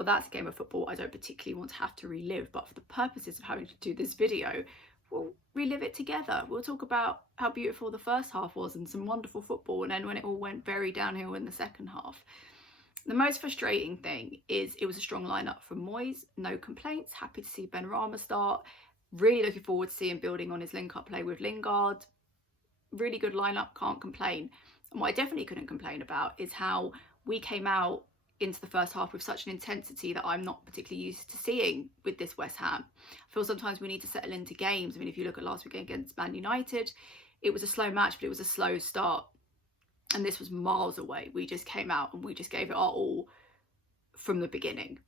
well, that's a game of football I don't particularly want to have to relive, but for the purposes of having to do this video, we'll relive it together. We'll talk about how beautiful the first half was and some wonderful football, and then when it all went very downhill in the second half. The most frustrating thing is it was a strong lineup from Moyes, no complaints, happy to see Benrahma start, really looking forward to seeing building on his link-up play with Lingard. Really good lineup, can't complain. And what I definitely couldn't complain about is how we came out into the first half with such an intensity that I'm not particularly used to seeing with this West Ham. I feel sometimes we need to settle into games. I mean, if you look at last week against Man United, it was a slow match, but it was a slow start. And this was miles away. We just came out and we just gave it our all from the beginning.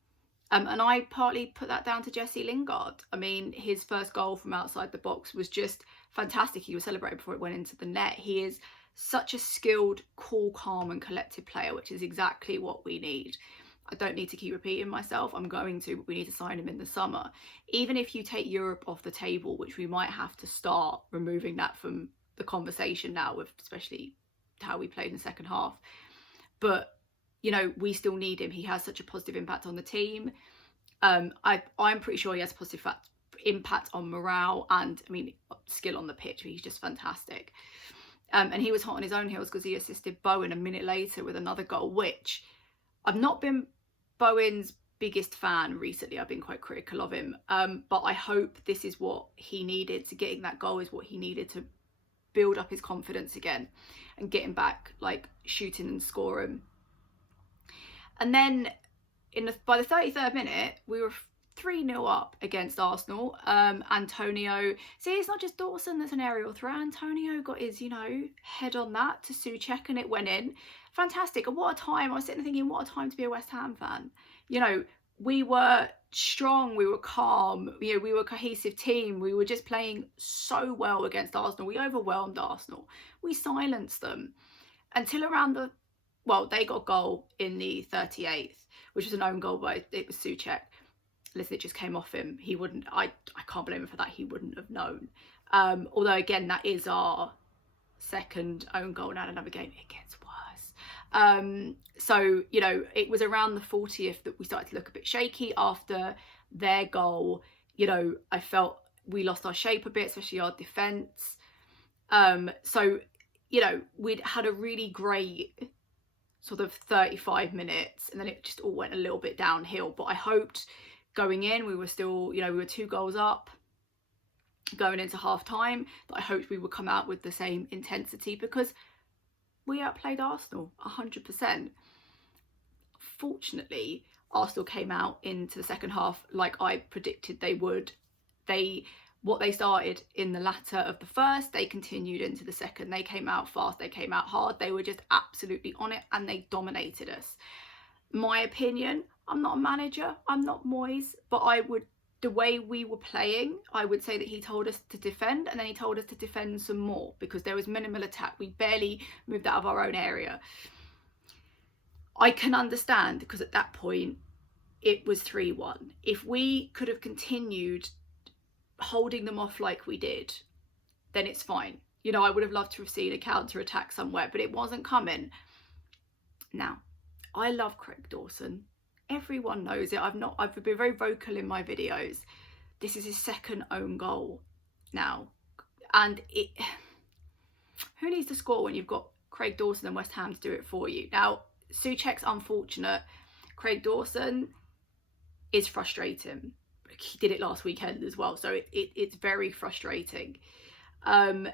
And I partly put that down to Jesse Lingard. I mean, his first goal from outside the box was just fantastic. He was celebrating before it went into the net. He is such a skilled, cool, calm and collected player, which is exactly what we need. I don't need to keep repeating myself. I'm going to, but we need to sign him in the summer. Even if you take Europe off the table, which we might have to start removing that from the conversation now, with especially how we played in the second half. But, you know, we still need him. He has such a positive impact on the team. I'm pretty sure he has a positive impact on morale and, I mean, skill on the pitch. He's just fantastic. And he was hot on his own heels because he assisted Bowen a minute later with another goal, which I've not been Bowen's biggest fan recently. I've been quite critical of him. But I hope this is what he needed. To getting that goal is what he needed to build up his confidence again and get him back, like, shooting and scoring. And then by the 33rd minute, we were 3-0 up against Arsenal. Antonio, see, it's not just Dawson that's an aerial threat. Antonio got his, you know, head on that to Souček and it went in. Fantastic. And what a time. I was sitting there thinking, what a time to be a West Ham fan. You know, we were strong, we were calm, you know, we were a cohesive team. We were just playing so well against Arsenal. We overwhelmed Arsenal. We silenced them until around they got a goal in the 38th, which was an own goal, but it was Souček. Listen, it just came off him. He wouldn't, I can't blame him for that. He wouldn't have known. Although again, that is our second own goal now in another game. It gets worse. So, you know, it was around the 40th that we started to look a bit shaky after their goal. You know, I felt we lost our shape a bit, especially our defence. So, you know, we'd had a really great sort of 35 minutes and then it just all went a little bit downhill. But I hoped going in, we were still, you know, we were 2 goals up going into half time, that I hoped we would come out with the same intensity because we outplayed Arsenal 100%. Fortunately, Arsenal came out into the second half like I predicted they would. What they started in the latter of the first, they continued into the second. They came out fast, they came out hard, they were just absolutely on it and they dominated us. My opinion, I'm not a manager, I'm not Moyes, but the way we were playing, I would say that he told us to defend and then he told us to defend some more because there was minimal attack. We barely moved out of our own area. I can understand because at that point it was 3-1. If we could have continued holding them off like we did, then it's fine. You know, I would have loved to have seen a counter attack somewhere, but it wasn't coming. Now, I love Craig Dawson. Everyone knows it. I've been very vocal in my videos. This is his second own goal now. And who needs to score when you've got Craig Dawson and West Ham to do it for you? Now, Souček's unfortunate. Craig Dawson is frustrating. He did it last weekend as well, so it's very frustrating. And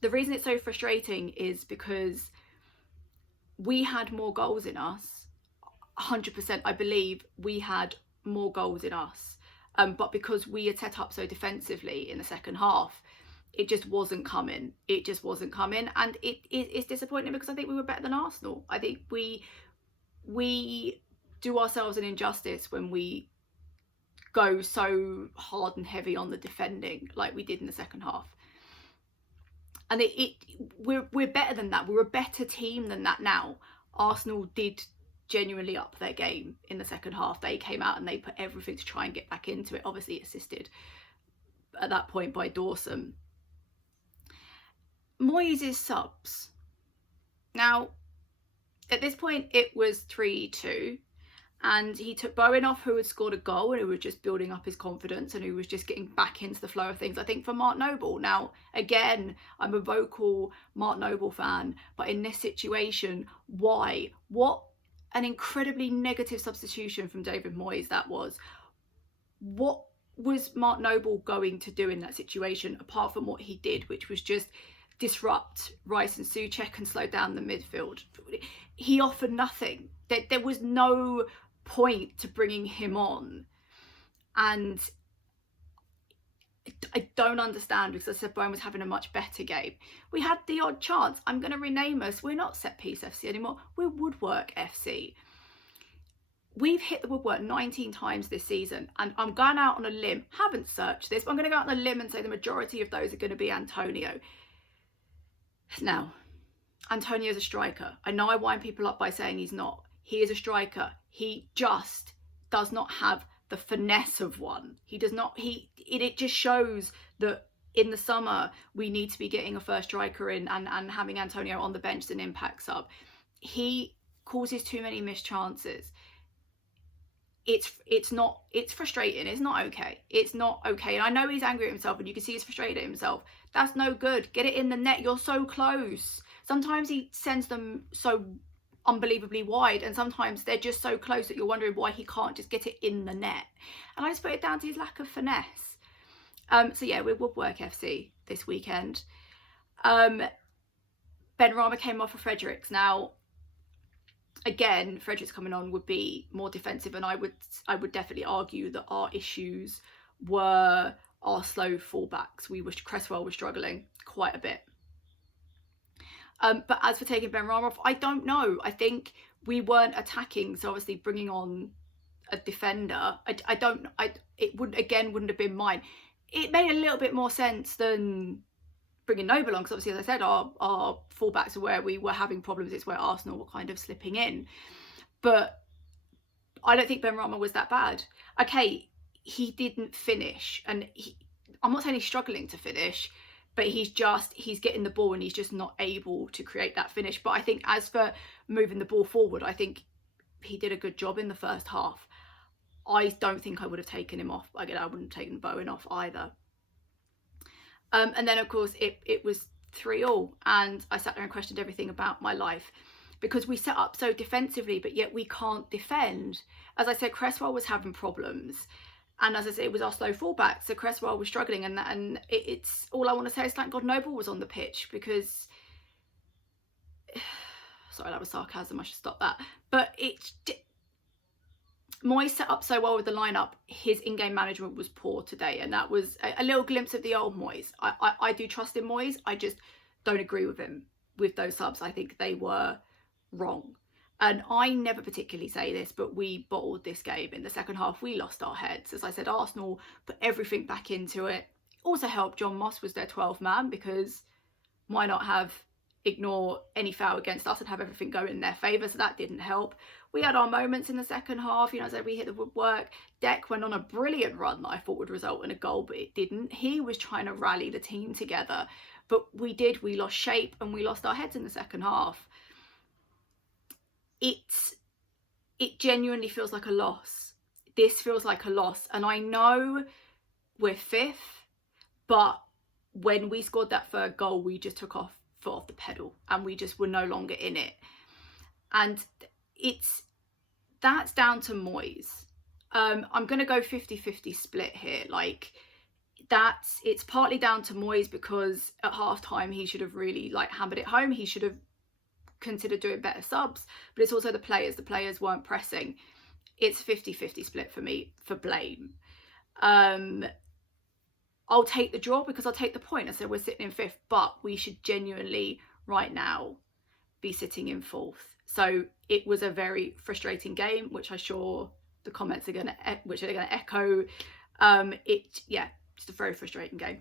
the reason it's so frustrating is because we had more goals in us. 100%, I believe we had more goals in us. But because we had set up so defensively in the second half, it just wasn't coming. It just wasn't coming. And it's disappointing because I think we were better than Arsenal. I think we do ourselves an injustice when we go so hard and heavy on the defending like we did in the second half. And we're better than that. We're a better team than that now. Arsenal did genuinely up their game in the second half. They came out and they put everything to try and get back into it, obviously assisted at that point by Dawson. Moyes' subs. Now, at this point it was 3-2 and he took Bowen off, who had scored a goal and who was just building up his confidence and who was just getting back into the flow of things, I think, for Mark Noble. Now, again, I'm a vocal Mark Noble fan, but in this situation, why? What an incredibly negative substitution from David Moyes that was. What was Mark Noble going to do in that situation, apart from what he did, which was just disrupt Rice and Souček and slow down the midfield? He offered nothing. There was no point to bringing him on, and I don't understand, because I said Bowen was having a much better game. We had the odd chance. I'm going to rename us. We're not Set Piece FC anymore. We're Woodwork FC. We've hit the woodwork 19 times this season, and I'm going out on a limb. Haven't searched this, but I'm going to go out on a limb and say the majority of those are going to be Antonio. Now, Antonio's a striker. I know I wind people up by saying he's not. He is a striker. He just does not have the finesse of one. He does not. It just shows that in the summer we need to be getting a first striker in and having Antonio on the bench as an impact sub. He causes too many missed chances. It's frustrating. It's not okay. It's not okay. And I know he's angry at himself, and you can see he's frustrated at himself. That's no good. Get it in the net. You're so close. Sometimes he sends them so unbelievably wide, and sometimes they're just so close that you're wondering why he can't just get it in the net. And I just put it down to his lack of finesse. So yeah, we're Woodwork FC this weekend. Benrahma came off for Fredericks. Now, again, Fredericks coming on would be more defensive, and I would definitely argue that our issues were our slow fullbacks. Cresswell was struggling quite a bit. But as for taking Benrahma off, I don't know. I think we weren't attacking, so obviously bringing on a defender, it wouldn't have been mine. It made a little bit more sense than bringing Noble on, because obviously, as I said, our fullbacks are where we were having problems. It's where Arsenal were kind of slipping in. But I don't think Benrahma was that bad. Okay, he didn't finish, and I'm not saying he's struggling to finish, but he's getting the ball and he's just not able to create that finish. But I think as for moving the ball forward, I think he did a good job in the first half. I don't think I would have taken him off. Again, I wouldn't have taken Bowen off either. And then, of course, it was 3-3, and I sat there and questioned everything about my life, because we set up so defensively, but yet we can't defend. As I said, Cresswell was having problems. And as I said, it was our slow fullback, so Cresswell was struggling, and it's all I want to say is thank God Noble was on the pitch, because sorry, that was sarcasm, I should stop that. But Moyes set up so well with the lineup. His in-game management was poor today, and that was a little glimpse of the old Moyes. I do trust in Moyes. I just don't agree with him with those subs. I think they were wrong. And I never particularly say this, but we bottled this game. In the second half, we lost our heads. As I said, Arsenal put everything back into it. Also helped John Moss was their 12th man, because why not ignore any foul against us and have everything go in their favour? So that didn't help. We had our moments in the second half. You know, as I said, we hit the woodwork. Deck went on a brilliant run that I thought would result in a goal, but it didn't. He was trying to rally the team together. But we lost shape and we lost our heads in the second half. It genuinely feels like a loss. This feels like a loss. And I know we're 5th, but when we scored that third goal, we just took our foot off the pedal and we just were no longer in it. And that's down to Moyes. I'm going to go 50-50 split here. It's partly down to Moyes, because at half-time he should have really hammered it home. He should have considered doing better subs, but it's also the players weren't pressing. It's 50-50 split for me for blame. I'll take the draw because I'll take the point. I said we're sitting in 5th, but we should genuinely right now be sitting in 4th. So it was a very frustrating game, which I'm sure the comments are going to echo. Just a very frustrating game.